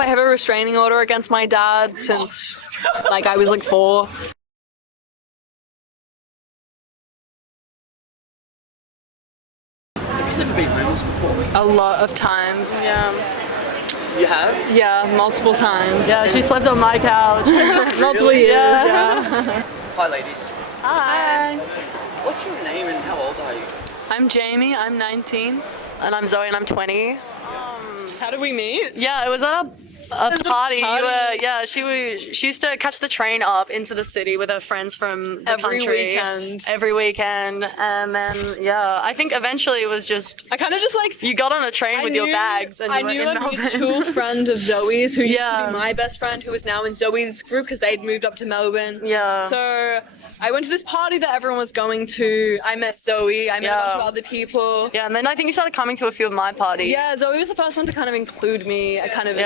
I have a restraining order against my dad since like I was like 4. Have you ever been homeless before? A lot of times. Yeah. You have? Yeah, multiple times. Yeah, she slept on my couch. Multiple years. Yeah. Hi ladies. Hi. What's your name and how old are you? I'm Jamie. I'm 19. And I'm Zoe and I'm 20. How did we meet? Yeah, it was at a party. You party. were, she used to catch the train up into the city with her friends from the Every country. weekend. Every weekend. And then, I think eventually it was just, I kind of just like you got on a train with your bags and I you were knew in a Melbourne. mutual friend of Zoe's who used to Yeah. be my best friend, who is now in Zoe's group because they'd moved up to Melbourne. Yeah. So I went to this party that everyone was going to. I met Zoe. I met a bunch of other people. Yeah, and then I think you started coming to a few of my parties. Yeah, Zoe was the first one to kind of include me and kind of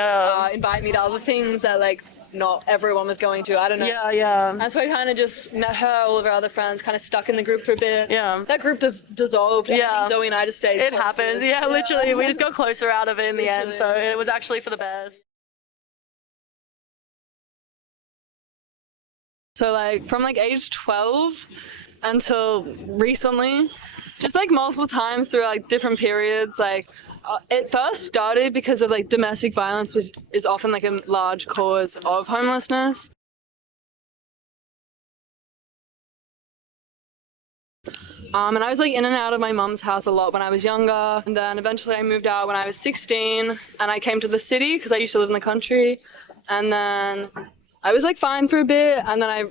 invite me to other things that like not everyone was going to. I don't know. Yeah. And so I kind of just met her, all of our other friends, kind of stuck in the group for a bit. Yeah. That group dissolved. I think Zoe and I just stayed It closer. happens. Yeah, literally. We just got closer out of it in the end, so it was actually for the best. So like from like age 12 until recently, just like multiple times through like different periods, like it first started because of like domestic violence, which is often like a large cause of homelessness. And I was like in and out of my mum's house a lot when I was younger. And then eventually I moved out when I was 16 and I came to the city because I used to live in the country. And then I was like fine for a bit, and then I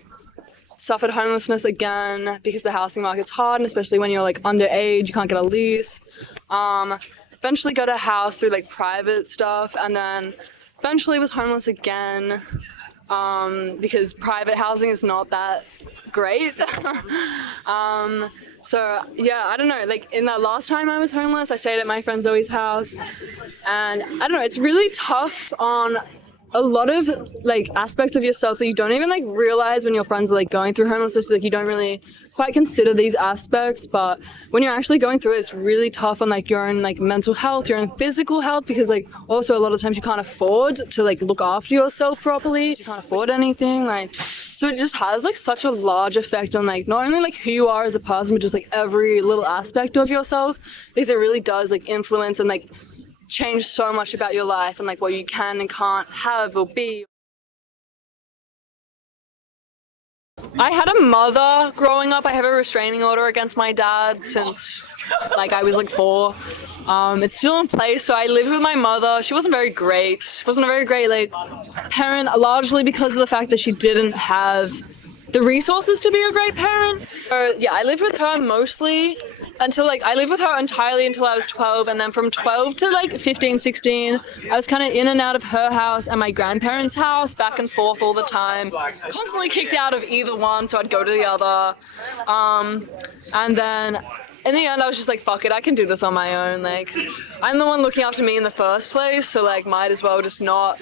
suffered homelessness again because the housing market's hard, and especially when you're like underage, you can't get a lease. Eventually got a house through like private stuff, and then eventually was homeless again because private housing is not that great. So yeah, I don't know, like in that last time I was homeless, I stayed at my friend Zoe's house, and I don't know, it's really tough on a lot of like aspects of yourself that you don't even like realize when your friends are like going through homelessness. Like you don't really quite consider these aspects, but when you're actually going through it, it's really tough on like your own like mental health, your own physical health, because like also a lot of times you can't afford to like look after yourself properly. You can't afford anything, like, so it just has like such a large effect on like not only like who you are as a person, but just like every little aspect of yourself, because it really does like influence and like change so much about your life and like what you can and can't have or be. I had a mother growing up. I have a restraining order against my dad since like I was like 4. It's still in place, so I lived with my mother. She wasn't very great. She wasn't a very great like parent, largely because of the fact that she didn't have the resources to be a great parent. I lived with her mostly until like I lived with her entirely until I was 12, and then from 12 to like 15, 16, I was kind of in and out of her house and my grandparents' house, back and forth all the time, constantly kicked out of either one, so I'd go to the other. And then in the end, I was just like, fuck it, I can do this on my own. Like, I'm the one looking after me in the first place, so like might as well just not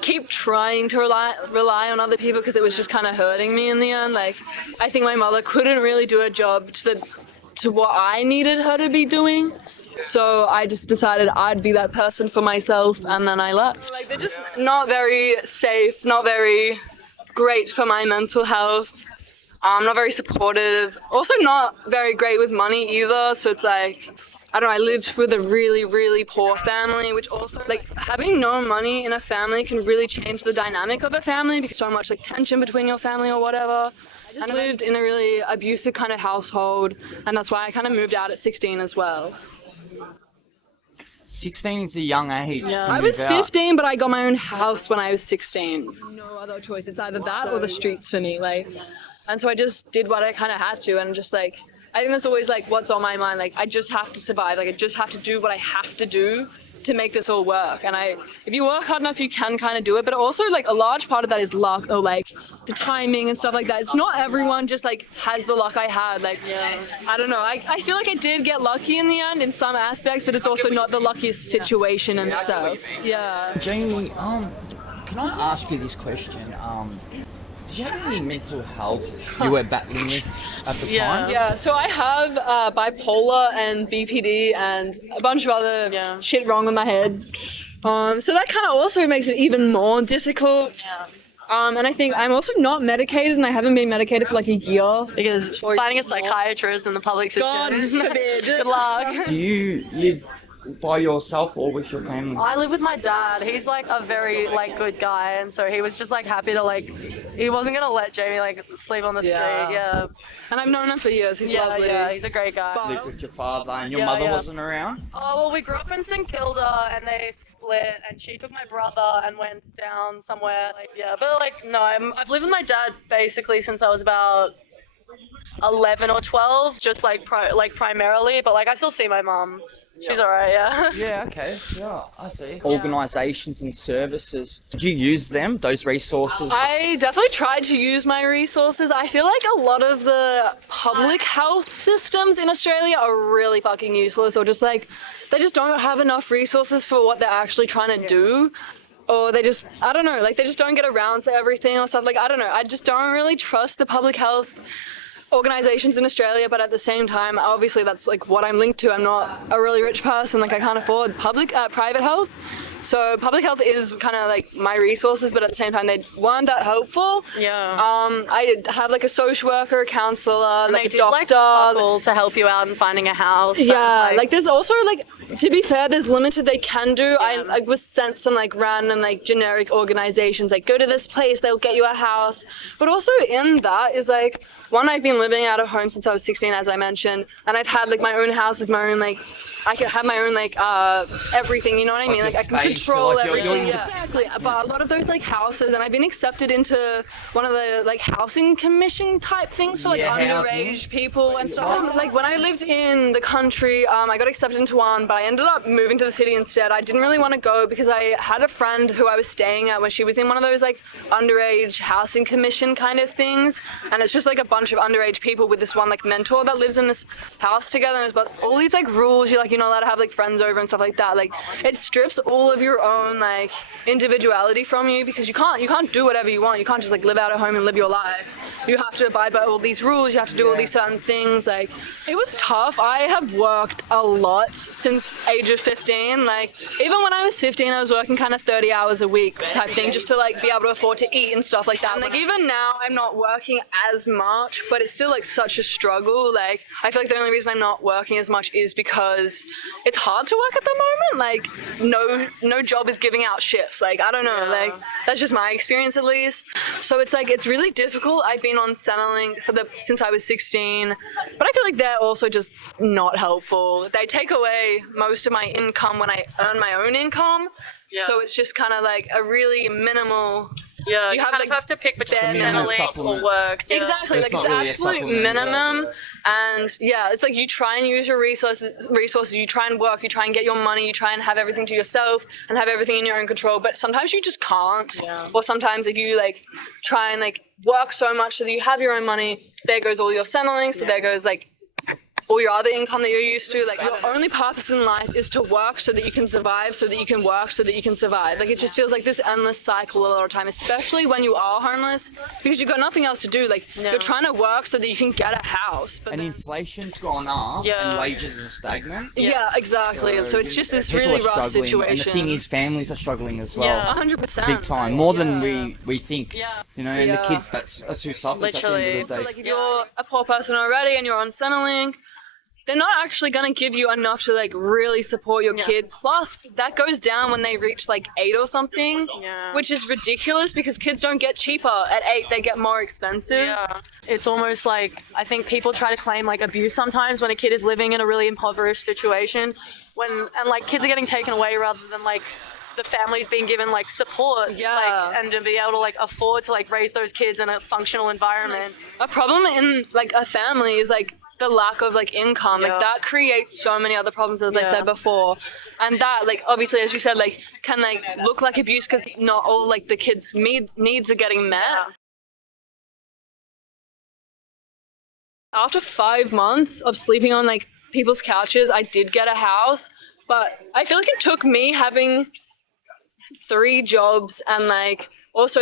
keep trying to rely on other people, because it was just kind of hurting me in the end. Like, I think my mother couldn't really do a job to what I needed her to be doing. So I just decided I'd be that person for myself, and then I left. Like, they're just not very safe, not very great for my mental health. Not very supportive. Also not very great with money either. So it's like, I don't know, I lived with a really, really poor family, which also, like, having no money in a family can really change the dynamic of a family, because so much, like, tension between your family or whatever. I just lived in a really abusive kind of household, and that's why I kind of moved out at 16 as well. 16 is a young age to I move was out. 15, but I got my own house when I was 16. No other choice. It's either that or the streets for me, like. And so I just did what I kind of had to, and just like, I think that's always like what's on my mind. Like, I just have to survive. Like, I just have to do what I have to do to make this all work. And if you work hard enough, you can kind of do it. But also, like, a large part of that is luck, or like the timing and stuff like that. It's not everyone just like has the luck I had. Like, I don't know. I feel like I did get lucky in the end in some aspects, but it's also not the luckiest situation in itself. Yeah. Jamie, can I ask you this question? Did you have any mental health you were battling with at the time? Yeah, so I have bipolar and BPD and a bunch of other shit wrong with my head. So that kind of also makes it even more difficult. And I think I'm also not medicated, and I haven't been medicated for like a year. Because finding a psychiatrist in the public system. God forbid. Good luck. Do you live by yourself or with your family? I live with my dad. He's like a very like good guy, and so he was just like happy to like. He wasn't gonna let Jamie like sleep on the street. Yeah. And I've known him for years. He's lovely. Yeah, he's a great guy. Live with your father and your Yeah, mother yeah. wasn't around? Oh, well, we grew up in St Kilda, and they split, and she took my brother and went down somewhere. Like, yeah, but like, no, I've lived with my dad basically since I was about 11 or 12, just like primarily, but like I still see my mom. She's alright, yeah. Yeah, okay. Yeah, I see. Organisations and services. Did you use them, those resources? I definitely tried to use my resources. I feel like a lot of the public health systems in Australia are really fucking useless, or just like, they just don't have enough resources for what they're actually trying to do. Or they just, I don't know, like they just don't get around to everything or stuff. Like, I don't know, I just don't really trust the public health organizations in Australia, but at the same time, obviously that's like what I'm linked to. I'm not a really rich person, like I can't afford private health. So public health is kind of like my resources, but at the same time they weren't that helpful. Yeah. I had like a social worker, a counsellor, And like they a did doctor. like fuck all to help you out in finding a house. Yeah, like there's also like, to be fair, there's limited they can do. I was sent some like random like generic organizations, like go to this place, they'll get you a house. But also in that is like, one, I've been living out of home since I was 16, as I mentioned, and I've had like my own house as my own like, I can have my own like everything, you know what I mean? Like I can control like you're everything. Exactly. But a lot of those like houses, and I've been accepted into one of the like housing commission type things for like underage people and stuff. Like when I lived in the country, I got accepted into one, but I ended up moving to the city instead. I didn't really want to go because I had a friend who I was staying at when she was in one of those like underage housing commission kind of things, and it's just like a bunch of underage people with this one like mentor that lives in this house together, and it's about all these like rules. You're not allowed to have like friends over and stuff like that. Like it strips all of your own like individuality from you, because you can't do whatever you want. You can't just like live out at home and live your life. You have to abide by all these rules. You have to do all these certain things. Like it was tough. I have worked a lot since age of 15. Like even when I was 15, I was working kind of 30 hours a week type thing, just to like be able to afford to eat and stuff like that. And like even now I'm not working as much, but it's still like such a struggle. Like I feel like the only reason I'm not working as much is because it's hard to work at the moment. Like no job is giving out shifts. Like I don't know, like that's just my experience at least. So it's like it's really difficult. I've been on Centrelink since I was 16, but I feel like they're also just not helpful. They take away most of my income when I earn my own income. So it's just kind of like a really minimal. Yeah, you have to pick between Centrelink or work. Yeah. Exactly, like it's really absolute minimum. And yeah, it's like you try and use your resources, you try and work, you try and get your money, you try and have everything to yourself and have everything in your own control, but sometimes you just can't. Or sometimes if you like try and like work so much so that you have your own money, there goes all your Centrelink, so there goes like all your other income that you're used to. Like your only purpose in life is to work so that you can survive, so that you can work so that you can survive. Like it just feels like this endless cycle a lot of time, especially when you are homeless, because you've got nothing else to do. Like you're trying to work so that you can get a house, but and inflation's gone up and wages are stagnant. Yeah, exactly. So it's just this really rough situation. And the thing is, families are struggling as well. 100%. Big time, more than we think. You know, and the kids, that's who suffers Literally. at the end of the day. So like if you're a poor person already and you're on Centrelink, they're not actually going to give you enough to like really support your kid. Plus that goes down when they reach like 8 or something, which is ridiculous because kids don't get cheaper. At 8 they get more expensive. Yeah, it's almost like I think people try to claim like abuse sometimes when a kid is living in a really impoverished situation, and like kids are getting taken away rather than like the family's being given like support, like, and to be able to like afford to like raise those kids in a functional environment. A problem in like a family is like the lack of like income. Like that creates so many other problems, as I said before, and that like obviously, as you said, like can like look like abuse because not all like the kids' needs are getting met. After 5 months of sleeping on like people's couches, I did get a house, but I feel like it took me having 3 jobs, and like also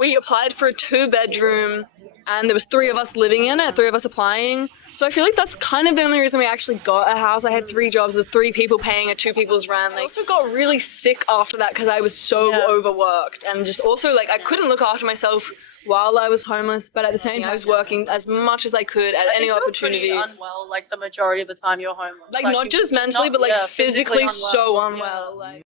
we applied for a 2-bedroom, and there was 3 of us living in it, 3 of us applying. So I feel like that's kind of the only reason we actually got a house. I had 3 jobs, there's 3 people paying 2 people's rent. I also got really sick after that because I was so overworked, and just also like I couldn't look after myself while I was homeless, but at the same time I was working as much as I could at any opportunity. You were pretty unwell, like the majority of the time you're homeless. Like not just mentally, but like physically so unwell. Like.